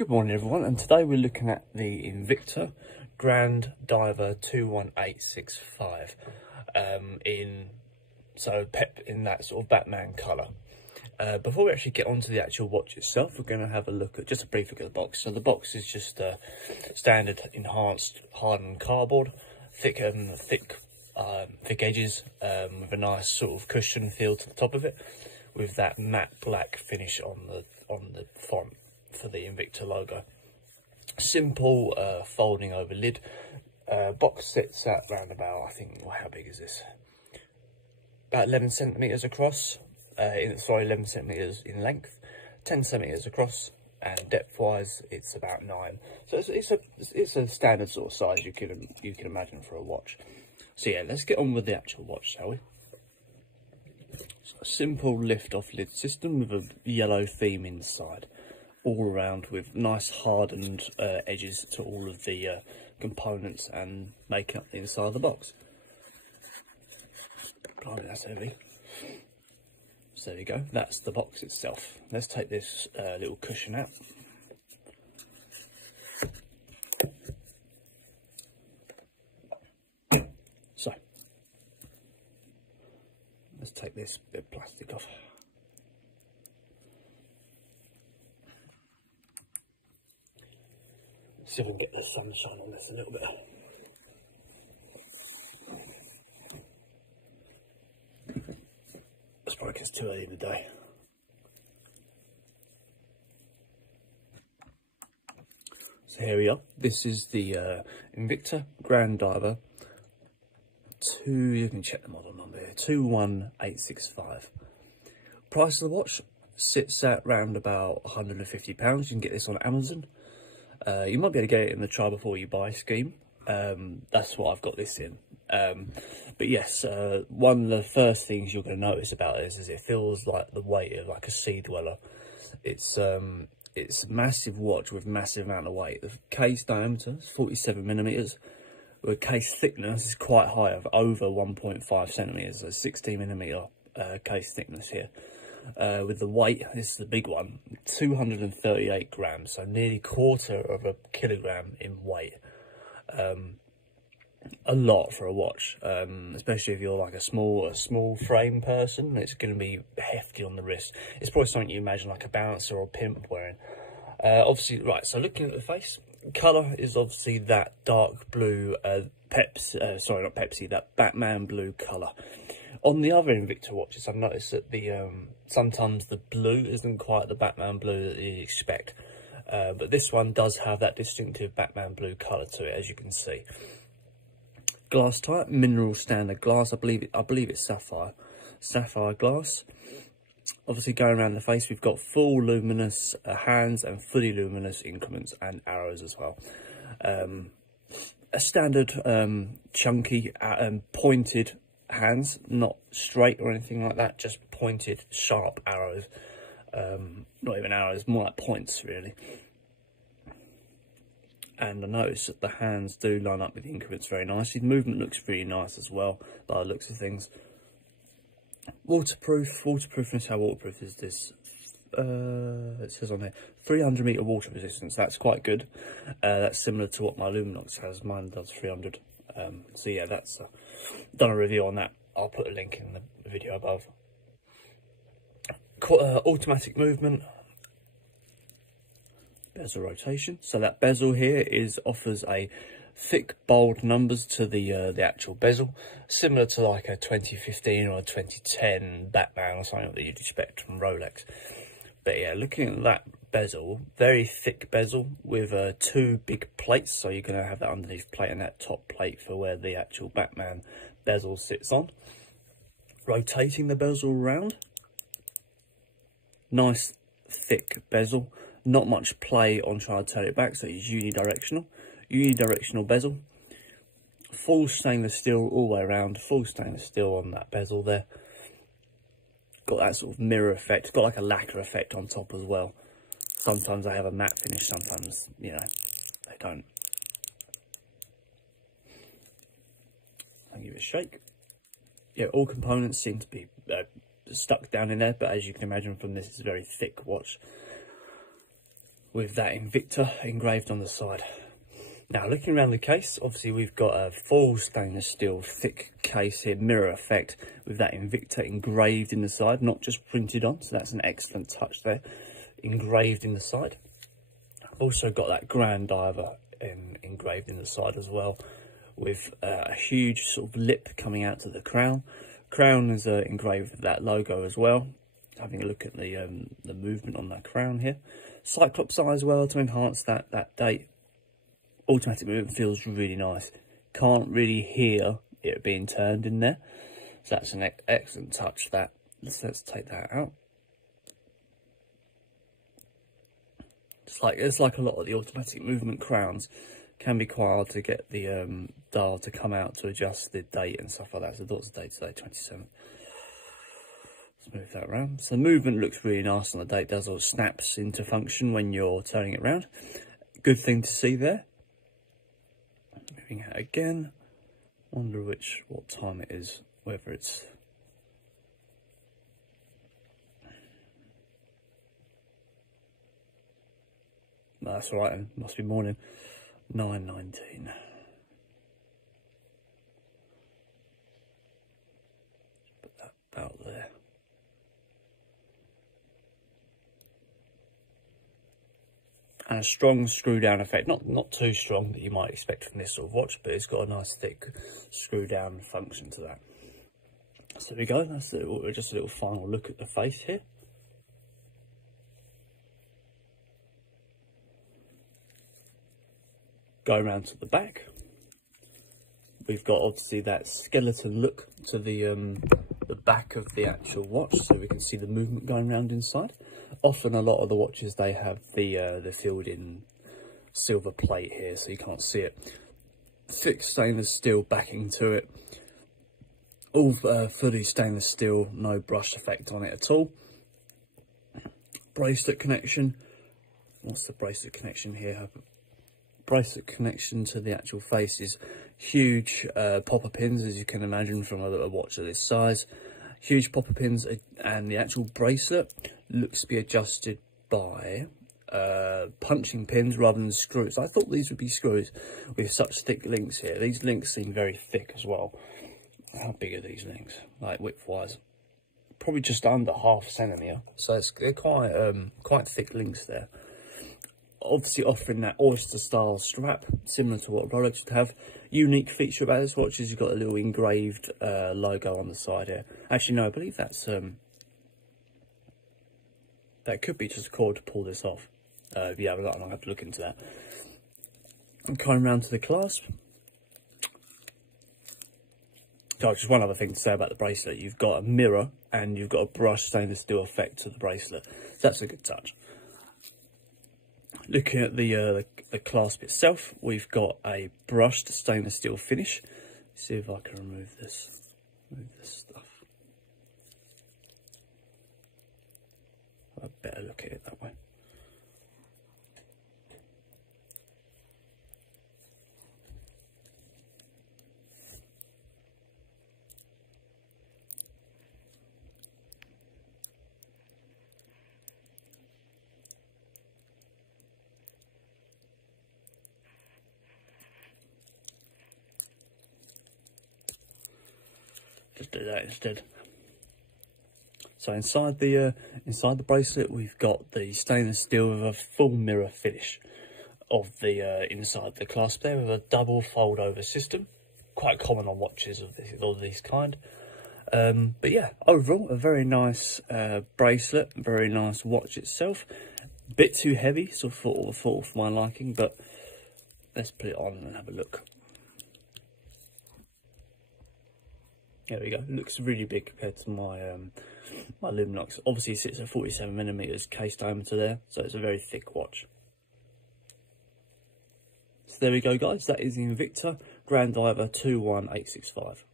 Good morning everyone, and today we're looking at the Invicta Grand Diver 21865 in that sort of Batman colour. Before we actually get onto the actual watch itself, we're going to have a look at just a brief look at the box. So the box is just standard enhanced hardened cardboard, thick edges, with a nice sort of cushion feel to the top of it, with that matte black finish on the font for the Invicta logo. Simple folding over lid. Box sits at around about, I think, well, how big is this? About 11 centimeters across. 11 centimeters in length, 10 centimeters across, and depth-wise, it's about 9. So it's a standard sort of size you can imagine for a watch. So yeah, let's get on with the actual watch, shall we? So a simple lift-off lid system with a yellow theme inside, all around with nice hardened edges to all of the components and making up the inside of the box. Blimey, that's heavy. So there you go, that's the box itself. Let's take this little cushion out. So, let's take this bit of plastic off. See if we can get the sunshine on this a little bit. It's probably because it's too early in the day. So here we are. This is the Invicta Grand Diver you can check the model number here, 21865. Price of the watch sits at around about £150. You can get this on Amazon. You might be able to get it in the try before you buy scheme. That's what I've got this in. But yes, one of the first things you're going to notice about this is it feels like the weight of like a sea dweller. It's a massive watch with massive amount of weight. The case diameter is 47mm. The case thickness is quite high, of over 1.5 centimeters. So 16mm case thickness here. With the weight, this is the big one, 238 grams, so nearly quarter of a kilogram in weight. A lot for a watch, especially if you're like a small frame person. It's going to be hefty on the wrist. It's probably something you imagine like a bouncer or pimp wearing. Obviously, right, so looking at the face, colour is obviously that dark blue, that Batman blue colour. On the other Invicta watches, I've noticed that sometimes the blue isn't quite the Batman blue that you expect. But this one does have that distinctive Batman blue colour to it, as you can see. Glass type, mineral standard glass. I believe it's sapphire glass. Obviously, going around the face, we've got full luminous hands and fully luminous increments and arrows as well. A standard chunky pointed hands, not straight or anything like that, just pointed sharp arrows. Not even arrows, more like points really. And I notice that the hands do line up with the increments very nicely. The movement looks really nice as well, by the looks of things. Waterproofness, how waterproof is this? It says on here 300 meter water resistance. That's quite good. That's similar to what my Luminox has. Mine does 300. So yeah, that's done a review on that. I'll put a link in the video above. Automatic movement, bezel rotation. So that bezel here offers a thick bold numbers to the actual bezel, similar to like a 2015 or a 2010 Batman or something that you'd expect from Rolex. But yeah, looking at that bezel, very thick bezel with 2 big plates, so you're going to have that underneath plate and that top plate for where the actual Batman bezel sits on. Rotating the bezel around, nice thick bezel, not much play on trying to turn it back, so it's unidirectional bezel. Full stainless steel all the way around, full stainless steel on that bezel there. Got that sort of mirror effect, got like a lacquer effect on top as well. Sometimes they have a matte finish, sometimes, you know, they don't. I'll give it a shake. Yeah, all components seem to be stuck down in there, but as you can imagine from this, it's a very thick watch. with that Invicta engraved on the side. Now looking around the case, obviously we've got a full stainless steel thick case here, mirror effect, with that Invicta engraved in the side, not just printed on, so that's an excellent touch there, engraved in the side. I've also got that Grand Diver engraved in the side as well, with a huge sort of lip coming out to the crown. Crown is engraved with that logo as well. Having a look at the movement on that crown here. Cyclops eye as well to enhance that date. Automatic movement feels really nice. Can't really hear it being turned in there, so that's an excellent touch. That let's take that out. It's like a lot of the automatic movement crowns can be quite hard to get the dial to come out to adjust the date and stuff like that. So what's the date today? 27th. Let's move that around. So the movement looks really nice on the date. Does all snaps into function when you're turning it around. Good thing to see there. Moving out again. Wonder what time it is. Whether it's no, that's all right. It must be morning. 9:19. Put that about there. And a strong screw down effect, not too strong that you might expect from this sort of watch, but it's got a nice thick screw down function to that. So there we go, that's just a little final look at the face here. Go around to the back. We've got obviously that skeleton look to the back of the actual watch, so we can see the movement going around inside. Often a lot of the watches, they have the filled in silver plate here, so you can't see it. Thick stainless steel backing to it. All fully stainless steel, no brush effect on it at all. Bracelet connection. What's the bracelet connection here? Bracelet connection to the actual face is huge popper pins, as you can imagine from a watch of this size. Huge popper pins, and the actual bracelet looks to be adjusted by punching pins rather than screws. I thought these would be screws with such thick links here. These links seem very thick as well. How big are these links, like width wise? Probably just under ½ centimetre, so they're quite thick links there. Obviously offering that oyster style strap, similar to what Rolex would have. Unique feature about this watch is you've got a little engraved logo on the side here. Actually no, I believe that's that could be just a cord to pull this off. If you have a lot, I'll have to look into that. And coming around to the clasp. So just one other thing to say about the bracelet, you've got a mirror and you've got a brushed stainless steel effect to the bracelet. So that's a good touch. Looking at the clasp itself, we've got a brushed stainless steel finish. Let's see if I can remove this stuff. I'll have a better look at it that way. Just do that instead. So inside the bracelet, we've got the stainless steel with a full mirror finish of the inside the clasp there, with a double fold over system. Quite common on watches of this kind. But yeah, overall a very nice bracelet, very nice watch itself. A bit too heavy, so for my liking, but let's put it on and have a look. There we go. It looks really big compared to my my Luminox. Obviously, it sits at 47mm case diameter there, so it's a very thick watch. So there we go, guys. That is the Invicta Grand Diver 21865.